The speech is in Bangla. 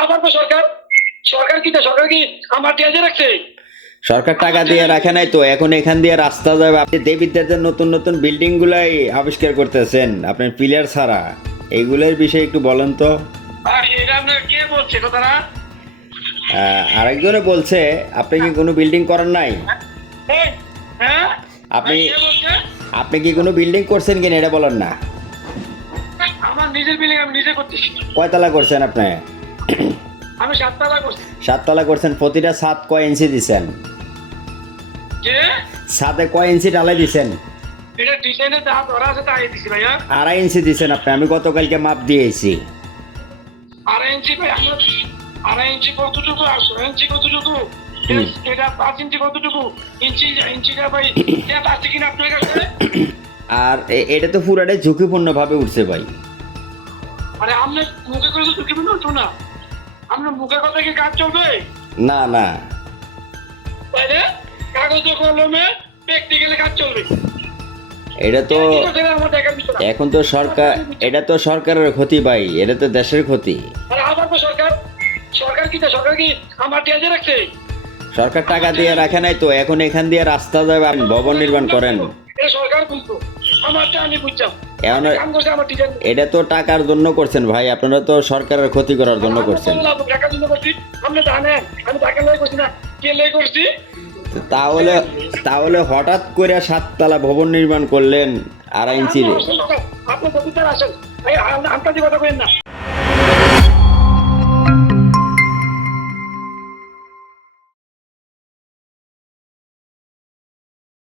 আর তো সরকার সরকার কি সরকার কি আমার টিয়াজে রাখছে? সরকার টাকা দিয়ে রাখে নাই তো এখন এখান দিয়ে রাস্তা যাবে। আপনি দেবিদ্যাদের নতুন নতুন বিল্ডিং গুলাই আবিষ্কার করতেছেন আপনার পিলার ছাড়া এইগুলোর বিষয়ে একটু বলেন তো। আরেকজনে বলছে আপনি কি কোনো বিল্ডিং করেন নাই? হ্যাঁ আপনি- আপনি কি কোনো বিল্ডিং করছেন কিনা এটা বলেন না। আমার নিজের বিল্ডিং আমি নিজে করতেছি। কয়তলা করছেন আপনি? আমি সাততলা করছি। সাততলা করছেন প্রতিটা ছাদ কয় ইঞ্চি দিছেন? ছাদে কয় ইঞ্চি ডালাই দিছেন? আড়াই ইঞ্চি দিছেন আপনি আমি গতকালকে মাপ দিয়েছি। আড়াই ইঞ্চি আড়াই ইঞ্চি কতটুকু ইঞ্চি কতটুকু? এটা পাঁচ ইঞ্চি কতটুকু? ইঞ্চি ইঞ্চিটা ভাই এটা পাঁচ কিনা আপনার কাছে? আর এটা তো পুরাটাই ঝুঁকিপূর্ণ ভাবে উঠছে ভাই। আপনি মুখে করে তো ঢুকিবেন না। আপনার মুখে কথা কি কাজ চলবে? না না। তাইলে কাগজ কলমে প্র্যাকটিক্যালি কাজ চলবে। এটা তো আমার। এখন তো সরকার এটা তো সরকারের ক্ষতি ভাই এটা তো দেশের ক্ষতি। আবার তো সরকার। সরকার কি সরকার কি আমার টিয়াজে রাখছে? সরকার টাকা দিয়ে রাখে নাই তো এখন এখান দিয়ে রাস্তা যাবে ভবন নির্মাণ করেন। এটা তো টাকার জন্য করছেন ভাই আপনারা তো সরকারের ক্ষতি করার জন্য করছেন। তাহলে তাহলে হঠাৎ করে সাততলা ভবন নির্মাণ করলেন আড়াই ইঞ্চি।